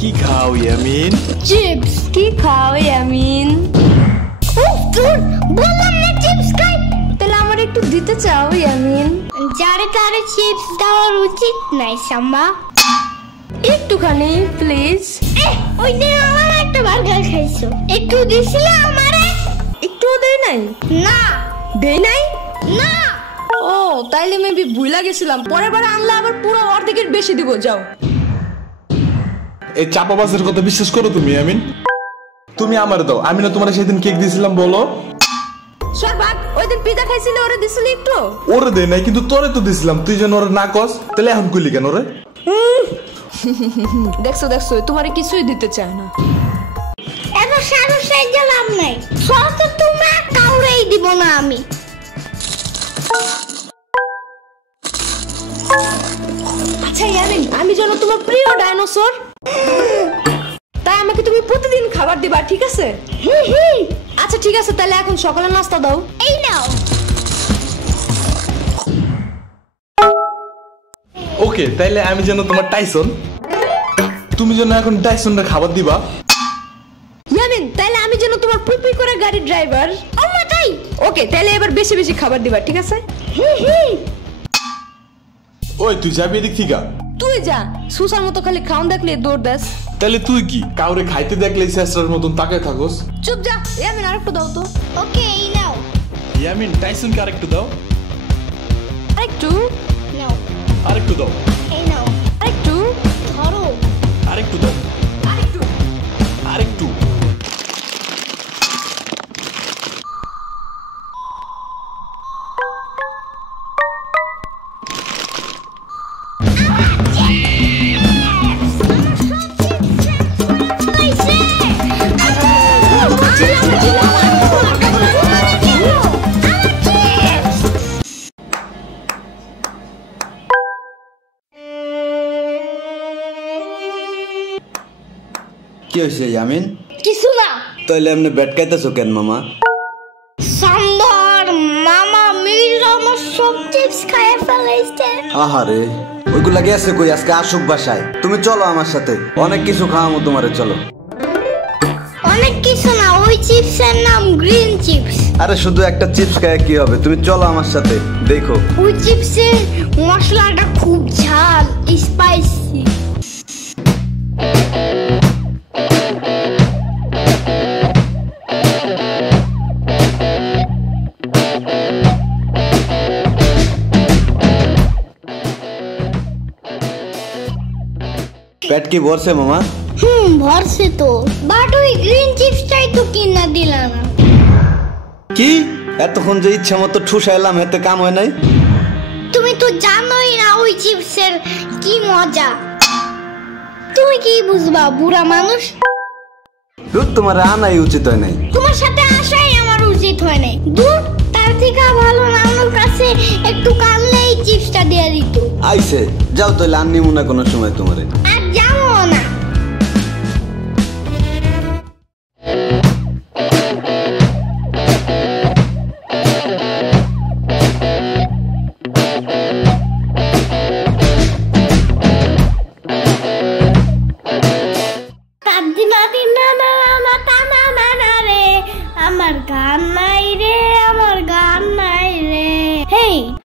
কি খাও ইয়ামিন? চিপস। কি খাও ইয়ামিন? উফ দূর, বললাম না চিপস খাই। তাহলে আমার একটু দিতে চাও ইয়ামিন? যারে তারে চিপস দেওয়ার উচিত নাই সাম্বা। একটুখানি প্লিজ। ওই দিন আমার একটা বার্গার খাইছো, একটু দিছিলে আমারে? একটুও দেই নাই। না দেই নাই। না। ও তাইলে মেবি ভুলা গেছিলাম, পরের বার আনলে আবার পুরো অর্ধেকের বেশি দিব। যাও। এই চাপাবাজের কথা বিশ্বাস করো তুমি ইয়ামিন? তুমি আমার দাও, আমি না তোমার সেদিন কেক দিয়েছিলাম বলো? সরবাক ওই দিন পিজা খাইছিলে, ওরে দিছিলি একটু? ওরে দেই নাই, কিন্তু তোরে তো দিছিলাম, তুই যেন ওরে না কস। তাহলে এখন কইলি কেন রে? দেখছো দেখছো, তোমারে কিছুই দিতে চায় না। এত সাহস সাইজে লাভ নাই, সব তোমরা কাউরেই দিব না আমি। আচ্ছা ইয়ামিন, আমি যেন তোমার প্রিয় ডাইনোসর, তাই আমাকে তুমি প্রতিদিন খাবার দিবা, ঠিক আছে? আচ্ছা ঠিক আছে, তাহলে এখন সকালের নাস্তা দাও। এই নাও। ওকে, তাইলে আমি যেন তোমার টাইসন, তুমি যেন এখন টাইসনরে খাবার দিবা। ইয়ামিন, তাইলে আমি যেন তোমার পুপি করে গাড়ি ড্রাইভার। আম্মা তাই। ওকে, তাইলে এবার বেশি বেশি খাবার দিবা, ঠিক আছে? ওই তুই যাবি এদিক থেকে? তুই যা, সুসার মতো খালি খাওন দেখলে দৌড় দাস। তাহলে তুই কি কাউরে খাইতে দেখলে শেষরার মতন তাকায় থাকোস? চুপ যা। ইয়ামিন আরেকটু দাও তো। ওকে, এই নাও। ইয়ামিন, টাইসনকে আরেকটু দাও। আরেকটু নাও। আরেকটু দাও। এই নাও। আরেকটু ধরো। আরেকটু দাও। আরেকটু। আরেকটু। কি হয়েছে ইয়ামিন? কিছু না। তাইলে এমনি ব্যাট খাইতেছো কেন মামা? সাম্বার মামা মিল আমার সব চিপস খাইয়ে ফেলাইছে। আহারে, ওইগুলা গেছে কই? আজকে আসুক বাসায়। তুমি চলো আমার সাথে, অনেক কিছু খাওয়াবো তোমারে, চলো। অনেক কিছু না, ওই চিপসের নাম গ্রিন চিপস। আরে শুধু একটা চিপস খায় কি হবে? তুমি চলো আমার সাথে, দেখো। ওই চিপসের মশলাটা খুব ঝাল, স্পাইসি। পেট কি ভরছে মামা? ভরছে তো, বাট ওই গ্রিন চিপসটাই তো কিনা দিলা না। কি এতক্ষণ যে ইচ্ছা মতো ঠুসাইলাম, এতে কাম হয় নাই? তুমি তো জানোই না ওই চিপসের কি মজা। তুমি কি বুঝবা, বুড়া মানুষ। দুধ তোমার আনাই উচিত হয় নাই। তোমার সাথে আসাই আমার উচিত হয় নাই। দূর, তার থেকে ভালো না আমার কাছে একটু কানলে এই চিপসটা দিয়ে দিত। আইসে যাও, তাহলে আননি মনে কোনো সময় তোমারে। আর যাবো না। দাদি দাদি না না না না